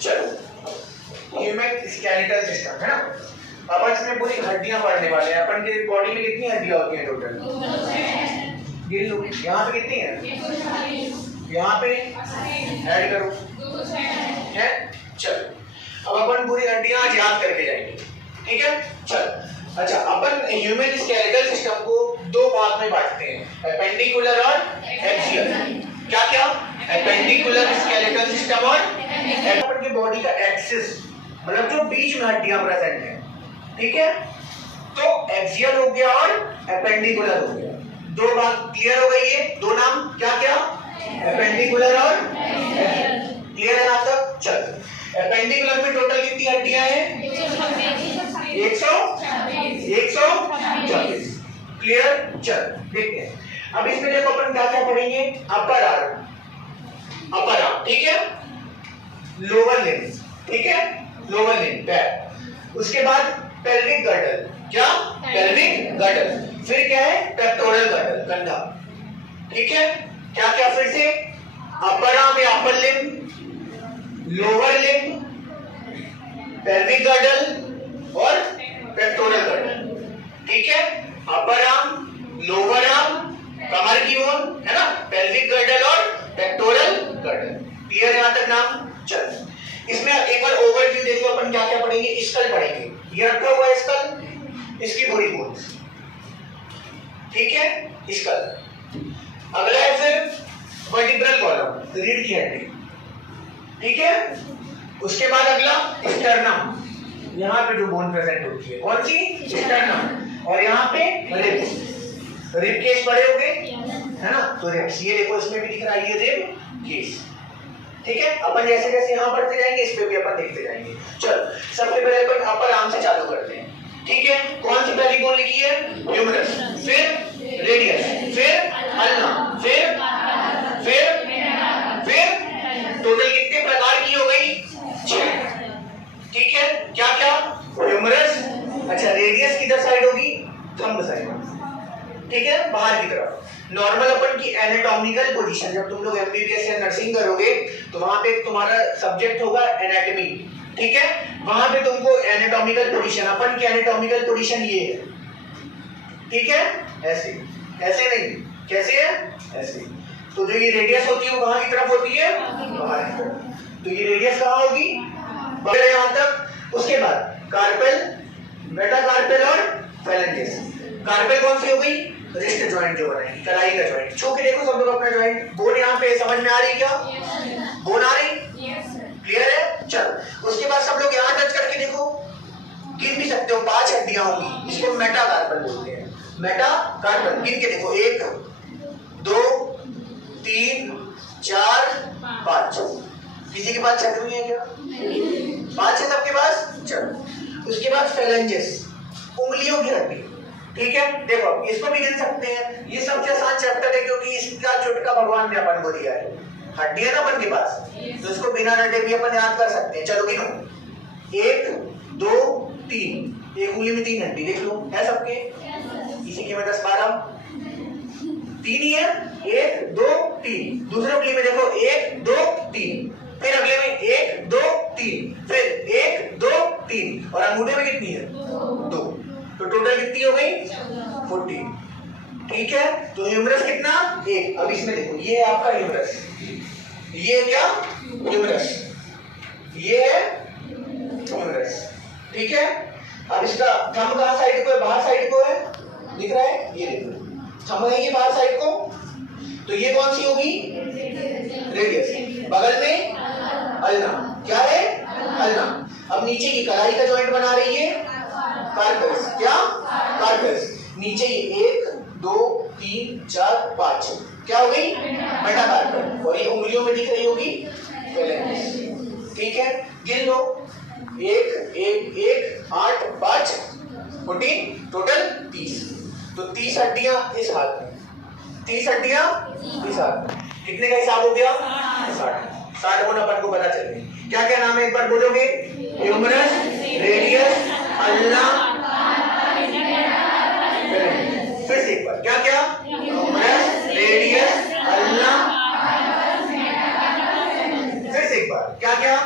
चलो human skeletal system है ना। अब इसमें पूरी हड्डियां पढ़ने वाले हैं। अपन के बॉडी में कितनी हड्डियां होती हैं टोटल? गिन लो। यहाँ पे कितनी है? यहाँ पे ऐड करो है। चलो अब अपन पूरी हड्डियां आज याद करके जाएंगे, ठीक है। चलो अच्छा, अपन ह्यूमन स्केलेटल सिस्टम को दो भाग में बांटते हैं, एपेंडिकुलर और एक्सियल। क्या क्या? एपेंडिकुलर स्केलेटल सिस्टम और अपन की बॉडी का एक्सिस, मतलब जो बीच में हड्डियां प्रेजेंट हैं, ठीक है। तो एक्सियल हो गया और एपेंडिकुलर हो गया, दो भाग क्लियर हो गई है। दो नाम क्या क्या? एपेंडिकुलर और क्लियर है यहाँ तक? चल एपेंडिकुलर में टोटल कितनी हड्डियां हैं? 126। क्लियर। चल देखते हैं अब इसमें देखो अपन क्या क्या पढ़ेंगे। अपर आर्म, ठीक है। लोअर लिम्ब, ठीक है, लोअर लिम्ब पैर। उसके बाद पेल्विक गर्डल, क्या? Pelvic girdle. फिर क्या है? पेक्टोरल गर्डल, कंधा, ठीक है। क्या क्या फिर से? अपर आर्म या upper limb, lower limb, pelvic girdle और पेक्टोरल गर्डल, ठीक है। अपर आर्म, लोअर आर्म, कमर की ओर है ना, पेल्विक गर्डल और पेक्टोरल गर्डल। क्लियर यहां तक नाम? चल इसमें एक बार ओवरव्यू देखो अपन क्या क्या पढ़ेंगे। स्कल पढ़ेंगे, ये रखा हुआ है स्कल, इसकी पूरी बोन, ठीक है, स्कल। अगला है फिर वर्टिब्रल कॉलम, रीढ़ की हड्डी, ठीक है। उसके बाद अगला स्टर्नम, यहाँ पे जो बोन प्रेजेंट होती है, कौन सी? स्टर्नम। और यहाँ पे रिब्स, रिब केस पड़े होंगे है ना, तो रिब्स, ये देखो इसमें भी दिख रहा है ये रिब केस, ठीक है। अपन जैसे जैसे यहाँ पढ़ते जाएंगे इस पे भी अपन देखते जाएंगे। चलो सबसे पहले अपन अपर आर्म से चालू करते हैं, ठीक है। कौन सी पहली बोन लिखी है? ह्यूमरस, फिर रेडियस, फिर अल्ना, फिर टोटल कितने प्रकार की हो गई? 6, ठीक है। क्या क्या? ह्यूमरस, अच्छा रेडियस किधर साइड होगी? थंब साइड, ठीक है, बाहर की तरफ। नॉर्मल अपन की एनाटॉमिकल पोजीशन, जब तुम लोग एमबीबीएस या नर्सिंग करोगे तो वहां पे तुम्हारा सब्जेक्ट होगा एनाटॉमी, ठीक है। वहां पे तुमको एनाटॉमिकल पोजीशन, अपन की एनाटॉमिकल पोजीशन ये है, ठीक है, ऐसे ऐसे नहीं, कैसे है? ऐसे। तो जो ये रेडियस होती है वो कहां की तरफ होती है? बाहर की तरफ। तो ये रेडियस कहां होगी? बाहर, यहां तक। उसके बाद कार्पेल, मेटाकार्पेल और फेलेंजेस। कार्पेल कौन सी हो गई? रिस्ट जॉइंट जो बनाएंगे, कलाई का जॉइंट। छू के देखो सब लोग अपना जॉइंट। बोन यहाँ पे समझ में आ रही क्या? बोन आ रही? क्लियर है? चलो उसके बाद सब लोग यहाँ टच करके देखो, गिन भी सकते हो, 5 हड्डियां होंगी, इसको मेटाकार्पल बोलते हैं। मेटाकार्पल गिन के देखो, 1 2 3 4 5। किसी के पास 6 नहीं है क्या? 5 है सबके पास। चलो उसके बाद फेलेंजेस, उंगलियों की हड्डी, ठीक है। देखो इसको भी गिन सकते हैं, ये सबसे आसान चैप्टर है क्योंकि इसका चुटका भगवान ने अपन को दिया है। हड्डी है ना अपन के पास, तो इसको बिना रटे भी अपन याद कर सकते हैं। चलो गिनो, 1 2 3, एक उंगली में 3 हड्डी, देख लो है सबके। किसी के में 10 12, 3 ही है, 1 2 3। दूसरे उंगली में देखो 1 2 3, फिर अगले में 1 2 3, फिर 1 2 3, और अंगूठे में कितनी है? 2। तो टोटल कितनी हो गई? 14, ठीक है। तो ह्यूमरस कितना? 1। अब इसमें देखो, ये है आपका ह्यूमरस, ये क्या? ह्यूमरस, ये है ह्यूमरस, ठीक है। अब इसका थंब कहाँ साइड को है? बाहर साइड को है, दिख रहा है, ये देखो थंब है ये बाहर साइड को। तो ये कौन सी होगी? रेडियस। बगल में अल्ना, क्या है? अल्ना। अब नीचे की कलाई का जॉइंट बना रही है कार्पस, क्या? कार्पस। नीचे ये 1 2 3 4 5, क्या हो गई? मेटाकार्पल। और ये उंगलियों में दिख रही होगी फेलेंजेस, ठीक है। गिन लो, 1 1 1 8 5 14, टोटल 30। तो 30 हड्डियां इस हाथ में, 30 हड्डियां इस हाथ में। कितने का हिसाब हो गया? 60 गुना अपन को पता चल गई। क्या क्या नाम है एक बार बोलोगे? ह्यूमरस, रेडियस, अल्ना, फिर से एक बार, क्या क्या? ह्यूमरस, रेडियस, अल्ना, फिर से एक बार, क्या क्या?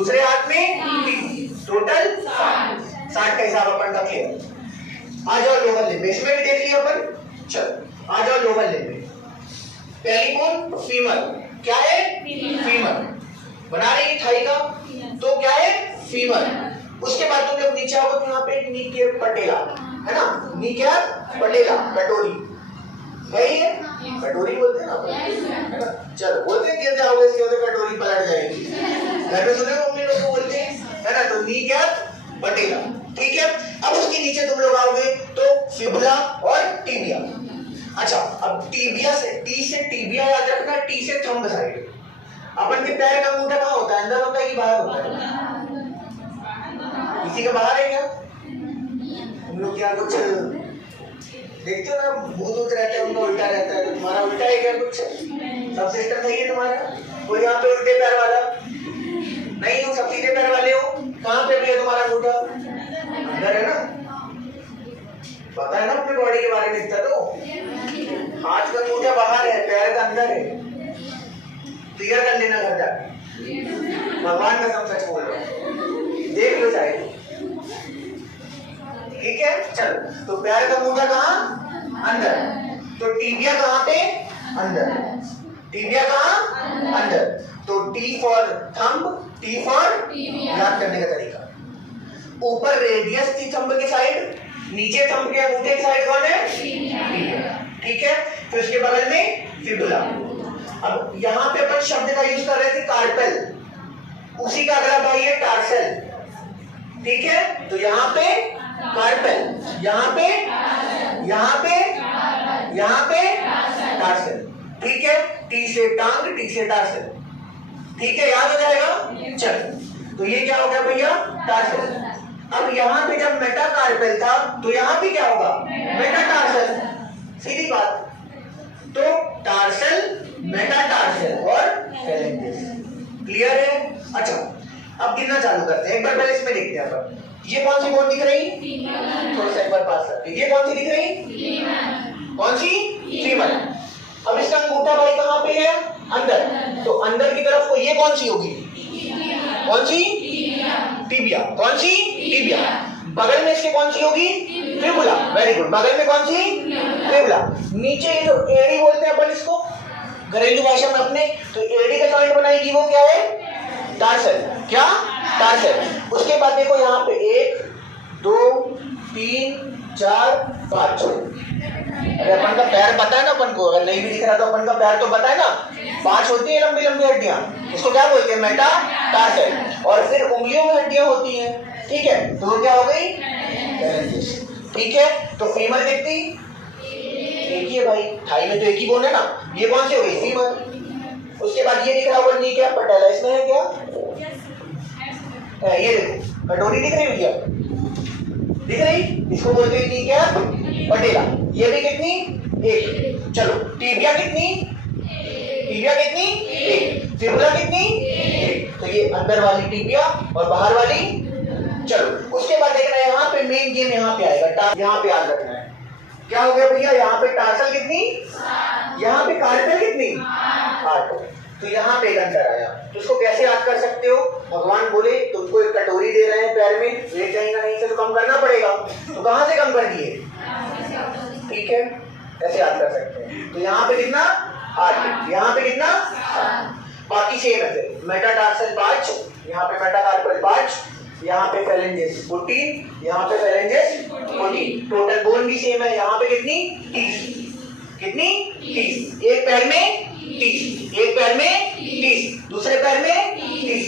दूसरे हाथ में 3, टोटल 60 का हिसाब अपन का क्लियर। आ जाओ लोअर लिम्ब, इसमें भी देख लिया अपन। चलो आ जाओ लोअर लिम्ब में। पहली बोन फीमर, क्या है? फीमर। बना रही थाई का, तो क्या है? फीमर। उसके बाद तुम लोग नीचे आओगे तो यहाँ पे नी कैप पटेला है ना, नी कैप पटेला, कटोरी वही है, कटोरी बोलते हैं ना, चलो बोलते हैं, जाओगे इसके बाद कटोरी पलट जाएगी, घर में सुने मम्मी लोग को बोलते हैं है ना, तो नी कैप पटेला, ठीक है। अब उसके नीचे तुम लोग आओगे तो फिबुला और टीबिया। अच्छा, अब टीबिया से, टी से टीबिया याद रखना, टी से थंब साइड। अपन के पैर का अंगूठा कहाँ होता है, अंदर होता है कि बाहर होता है? किसी का बाहर है क्या? हम लोग क्या कुछ देखते हो ना, भूत उत रहते हैं उनका उल्टा रहता है, तो तुम्हारा उल्टा है क्या कुछ? सब सिस्टम सही है तुम्हारा? कोई यहाँ पे उल्टे पैर वाला नहीं हो, सब सीधे पैर वाले हो? कहाँ पे भी है तुम्हारा अंगूठा? अंदर है ना, पता है ना अपनी बॉडी के बारे में इतना तो। हाथ का अंगूठा बाहर है, पैर का अंदर है, क्लियर कर लेना घर जाके, भगवान का सब सच बोल रहा हूँ, देख लो चाहे, ठीक है। चलो, तो पैर का अंगूठा कहाँ? अंदर। तो टीबिया कहाँ पे? अंदर। टीबिया कहाँ? अंदर। तो T for thumb, T for याद करने का तरीका। ऊपर रेडियस थी थंब के साइड, नीचे थंब के अंगूठे की साइड कौन है? टीबिया, ठीक है। फिर उसके बगल में फिबुला। अब यहाँ पे अपन शब्द का यूज कर रहे थे कार्पेल, उसी का अगला भाई है टार्सल, ठीक है। तो यहाँ पे कार्पेल, यहाँ पे, यहाँ पे, यहाँ पे टार्सल, ठीक है। टी से टांग, टी से टार्सल, ठीक है, याद हो जाएगा। चल, तो ये क्या हो गया भैया? टार्सल। अब यहाँ पे जब मेटाकार्पेल था तो यहाँ भी क्या होगा? मेटाटार्सल, सीधी बात। तो टार्सल, मेटाटार्सल और फेलेंजेस, क्लियर है। अच्छा, अब गिनना चालू करते हैं, एक बार पहले इसमें देखते हैं अपन। ये कौन सी बोन दिख रही? थोड़ा सा एक बार पास करते हैं, ये कौन सी दिख रही? कौन सी? फीमर। अब इसका अंगूठा भाई कहाँ पे है? अंदर। तो अंदर की तरफ को ये कौन सी होगी? कौन सी? टीबिया। कौन सी? टीबिया। बगल में इसके कौन सी होगी? फिबुला। वेरी गुड, बगल में कौन सी? फिबुला। नीचे ये जो एड़ी बोलते हैं अपन इसको घरेलू भाषा में अपने, तो एड़ी का जॉइंट बनाएगी वो क्या है? टार्सल। क्या? टार्सल। उसके बाद देखो यहाँ पे 1 2 3 4 5। अरे अपन का पैर पता है ना अपन को, अगर नहीं भी दिख रहा तो अपन का पैर तो पता है ना, 5 होती है लंबी लंबी हड्डियां, इसको क्या बोलते हैं? मेटाटार्सल। और फिर उंगलियों में हड्डियां होती हैं, ठीक है, तो वो क्या हो गई? फेलेंजेस, ठीक है। तो फीमर कितनी? एक ही है भाई, थाई में तो एक ही बोन है ना, ये कौन सी हो गई? फीमर। उसके बाद ये दिख रहा होगा नी कैप पटेला, इसमें है क्या? ये देखो कटोरी दिख रही है भैया, दिख रही, इसको बोलते हैं नी कैप पटेला। ये भी कितनी? 1। चलो, टीबिया कितनी? टीबिया कितनी? 1। फिबुला कितनी? 1। तो ये अंदर वाली टीबिया और बाहर वाली। चलो, उसके बाद देखना है यहाँ पे मेन गेम यहाँ पे आएगा, यहाँ पे याद रखना है क्या हो गया भैया? यहाँ पे टार्सल कितनी? यहाँ पे कार्पेल कितनी? 8। तो यहाँ पे एक अंतर आया, तो इसको कैसे याद कर सकते हो? भगवान बोले तुमको एक कटोरी दे रहे हैं, पैर में वेट कहीं ना कहीं से तो कम करना पड़ेगा, तो कहाँ से कम कर दिए? ठीक है, ऐसे याद कर सकते हैं। तो यहाँ पे कितना? 8। यहाँ पे कितना? 7। बाकी सेम है फिर, मेटाटार्सल 5, यहाँ पे मेटाकार्पेल 5, यहाँ पे फेलेंजेस 14, यहाँ पे फेलेंजेस 14। टोटल बोन भी सेम है, यहाँ पे कितनी? 30। कितनी? 30। एक पैर में 30, एक पैर में 30, दूसरे पैर में 30,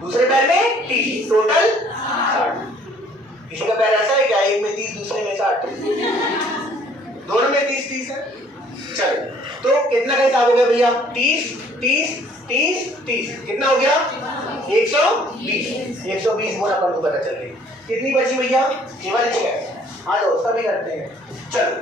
दूसरे पैर में 30, टोटल 60। किसी का पैर ऐसा है क्या? एक में 30, दूसरे में 60, दोनों में 30-30 है। चलो, तो कितना का हिसाब हो गया भैया? 30 30 30 30, कितना हो गया? 120। 120 बोला अपन को पता चल गई। कितनी बची भैया? केवल 6। आ जाओ, सभी करते हैं। चलो,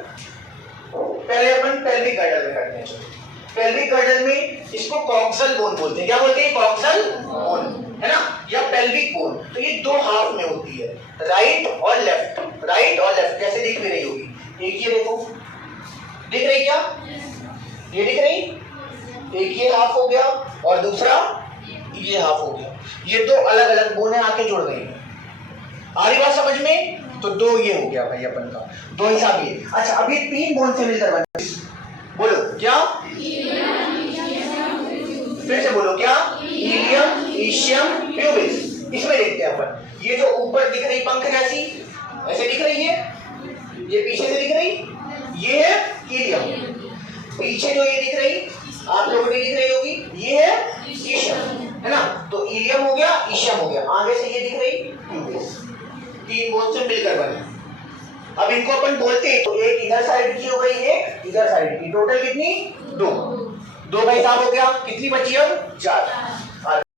पहले अपन पेल्विक गर्डल में करते हैं। चलो, पेल्विक गर्डल में इसको कॉक्सल बोन बोलते हैं। क्या बोलते हैं? कॉक्सल बोन, है ना, या पेल्विक बोन। तो ये 2 हाफ में होती है, राइट और लेफ्ट, राइट और लेफ्ट। कैसे दिख भी रही होगी? एक ये देखो, दिख रही क्या? ये दिख रही, एक ये हाफ हो गया और दूसरा ये हाफ हो गया। ये दो अलग अलग बोने आके जुड़ गई। आ रही बात समझ में? तो दो ये हो गया भाई अपन का, दो हिसाब ये। अच्छा अब ये तीन बोन से मिलकर बने, बोलो क्या? फिर से बोलो क्या? Ilium, ischium, pubis. इसमें देखते हैं अपन, ये जो ऊपर दिख रही पंख जैसी ऐसे दिख रही है, ये पीछे से दिख रही, ये है ईलियम। पीछे जो ये दिख रही आप लोगों ने दिख रही होगी, ये है ईशियम, है ना? तो ईलियम हो गया, ईशियम हो गया। आगे से ये दिख रही प्यूबिस। तीन बोन से मिलकर बने। अब इनको अपन बोलते हैं, तो एक इधर साइड की हो गई, एक इधर साइड की। टोटल कितनी? दो। दो का हिसाब हो गया, कितनी बची अब? चार।